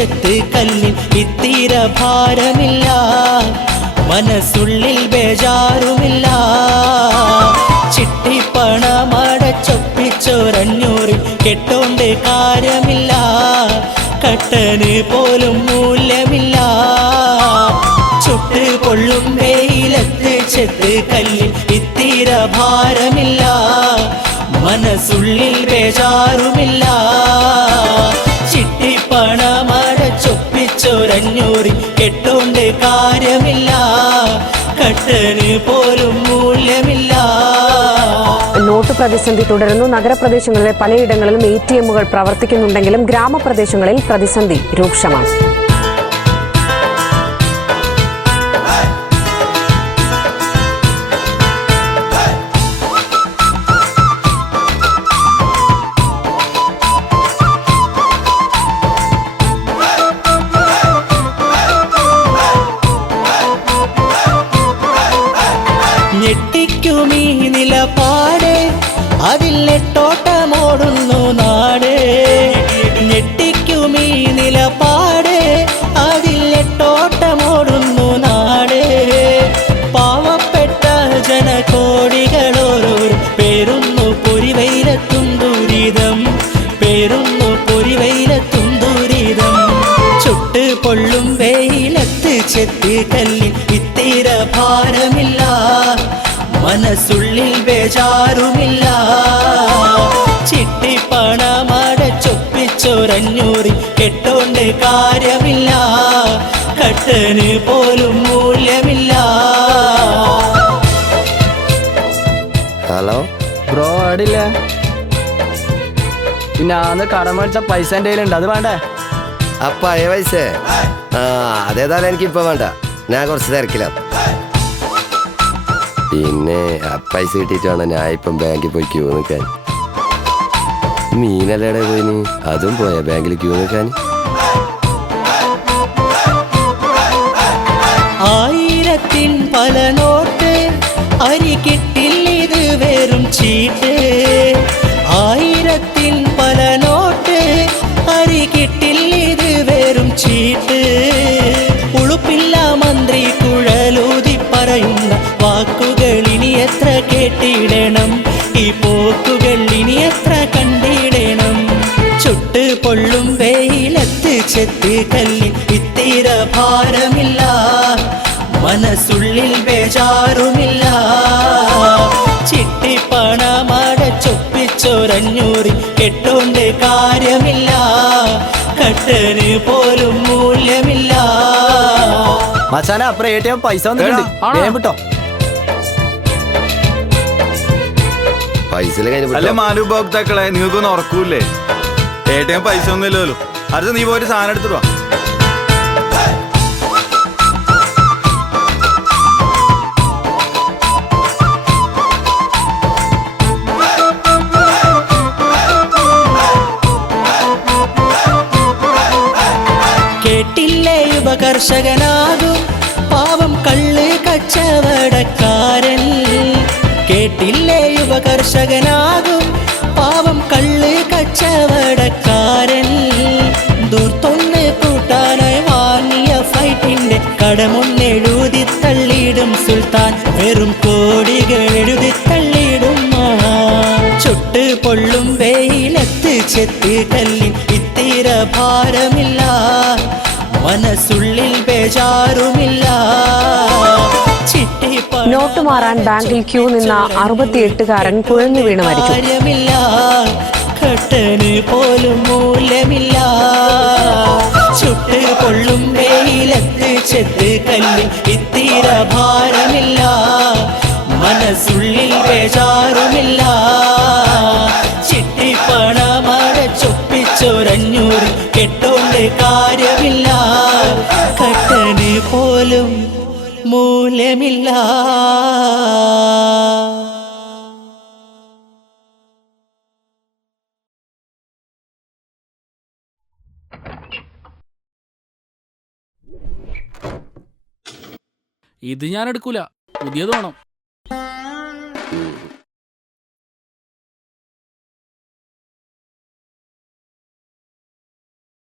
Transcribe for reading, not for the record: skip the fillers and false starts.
ചെത്ത് കല്ലിൽ ഇത്തിര ഭാരമില്ല, മനസ്സുള്ളിൽ ബേജാറുമില്ല. ചിട്ടിപ്പണമടച്ചൊപ്പിച്ചൊരഞ്ഞൂറിൽ കെട്ടോണ്ട് കാര്യമില്ല, കട്ടന് പോലും മൂല്യമില്ല. ചുട്ട് പൊള്ളും വെയിലത്ത് ചെത്ത് കല്ലിൽ ഇത്തിര ഭാരമില്ല, മനസ്സുള്ളിൽ ബേജാറുമില്ല. ചിട്ടിപ്പണമടച്ചൊപ്പിച്ചൊരഞ്ഞൂറിൽ കെട്ടോണ്ട് കാര്യമില്ല, കട്ടന് പോലും മൂല്യമില്ല. നോട്ട് പ്രതിസന്ധി തുടരുന്നു. നഗരപ്രദേശങ്ങളിലെ പലയിടങ്ങളിലും ATMകൾ പ്രവർത്തിക്കുന്നുണ്ടെങ്കിലും ഗ്രാമപ്രദേശങ്ങളിൽ പ്രതിസന്ധി രൂക്ഷമാണ്. ഞെട്ടിക്കുമീ നിലപാട്, അതിൽ നെട്ടോട്ടമോടുന്നു നാട്. ഞെട്ടിക്കുമീ നിലപാട്, അതിൽ നെട്ടോട്ടമോടുന്നു നാട്. പാവപ്പെട്ട ജനകോടികളോരോരു പേരുന്നു പൊരിവയിലെത്തും ദുരിതം, പേരുന്നു പൊരിവയിലെത്തും ദുരിതം. ചുട്ട് പൊള്ളും വെയിലത്ത് ചെത്ത് കല്ലിൽ ഇത്തിര ഭാരമില്ല, മനസ്സുള്ളിൽ ബേജാറുമില്ല. ചിട്ടിപ്പണമടച്ചൊപ്പിച്ചൊരഞ്ഞൂറിൽ കെട്ടോണ്ട് കാര്യമില്ല, കട്ടന് പോലും മൂല്യമില്ല. Hello bro ആടില്ല. പിന്നെ അന്ന് കടം മേടിച്ച പൈസ എൻ്റെ കയ്യിലുണ്ട്, അത് വേണ്ടേ? പഴയ പൈസ? അതേതായാലും എനിക്കിപ്പോ വേണ്ട, ഞാൻ കുറച്ച് തിരക്കിലാണ്. പിന്നെ പൈസ കിട്ടിയിട്ട് വേണം ഞാൻ ഇപ്പം ബാങ്കിൽ പോയി ക്യൂ നിൽക്കാൻ. മീനല്ലേടെ പോയിന്, അതും പോയ ബാങ്കിൽ ക്യൂ നിൽക്കാൻ. 1000 പല നോട്ട്, അരി കിട്ടില്ല ഇത് വെറും ചീട്ട്. 1000 പല നോട്ട്, അരി കിട്ടില്ല ഇത് വെറും ചീട്ട്. ഉളുപ്പില്ല മന്ത്രി കുഴലൂതി പറയുന്ന വാക്കുകൾ ഇനി എത്ര കേട്ടിടണം, ഈ പോക്കുകൾ ഇനി എത്ര കണ്ടിടണം. ചുട്ട് പൊള്ളും വെയിലത്ത് ചെത്ത് കല്ലിൽ ഇത്തിര ഭാരമില്ല, മനസ്സുള്ളിൽ ബേജാറുമില്ല. ചിട്ടിപ്പണമടച്ചൊപ്പിച്ചൊരഞ്ഞൂറിൽ കെട്ടോണ്ട് കാര്യമില്ല, കട്ടന് പോലും മൂല്യമില്ല. മച്ചാനെ അപ്പുറം ATM പൈസ വന്നിട്ടുണ്ട്, വിട്ടോ. പൈസ അല്ല മാനുപഭോക്താക്കളെ, നിങ്ങൾക്കൊന്നും ഉറക്കൂല്ലേ? ATM പൈസ ഒന്നും ഇല്ലല്ലോ. അടുത്ത് നീ പോയിട്ട് സാധനം എടുത്തിട്ട് വാ. കേട്ടില്ലേ ഉപകർഷകനാകും പാവം കള്ള് കച്ചവടക്കാരൻ. കേട്ടില്ലേ ഉപകർഷകനാകും പാവം കള്ള് കച്ചവടക്കാരൻ. ദൂർത്തൊന്ന് കൂട്ടാനായി വാങ്ങിയ ഫ്ലൈറ്റിന്റെ കടമൊന്നെഴുതി തള്ളിയിടും സുൽത്താൻ, വെറും കോടികൾ എഴുതി തള്ളിയിടും. ചുട്ട് പൊള്ളും വെയിലത്ത് ചെത്ത് കല്ലിൽ ഇത്തിര ഭാരമില്ല, മനസ്സുള്ളിൽ ബേജാറുമില്ല. നോട്ട് മാറാൻ ബാങ്കിൽ ക്യൂ നിന്ന 68കാരൻ കുഴഞ്ഞു വീണ് മരിച്ചു. കട്ടന് പോലും മൂല്യമില്ല. ചുട്ട് പൊള്ളും വെയിലത്ത് ചെത്ത് കല്ലിൽ ഇത്തിര ഭാരമില്ല, മനസ്സുള്ളിൽ ബേജാറുമില്ല. ചിട്ടിപ്പണമടച്ചൊപ്പിച്ചൊരഞ്ഞൂറിൽ കെട്ടോണ്ട് കാര്യമില്ല, കട്ടന് പോലും മൂല്യമില്ല. ഇത് ഞാൻ എടുക്കൂല, പുതിയത് വേണം.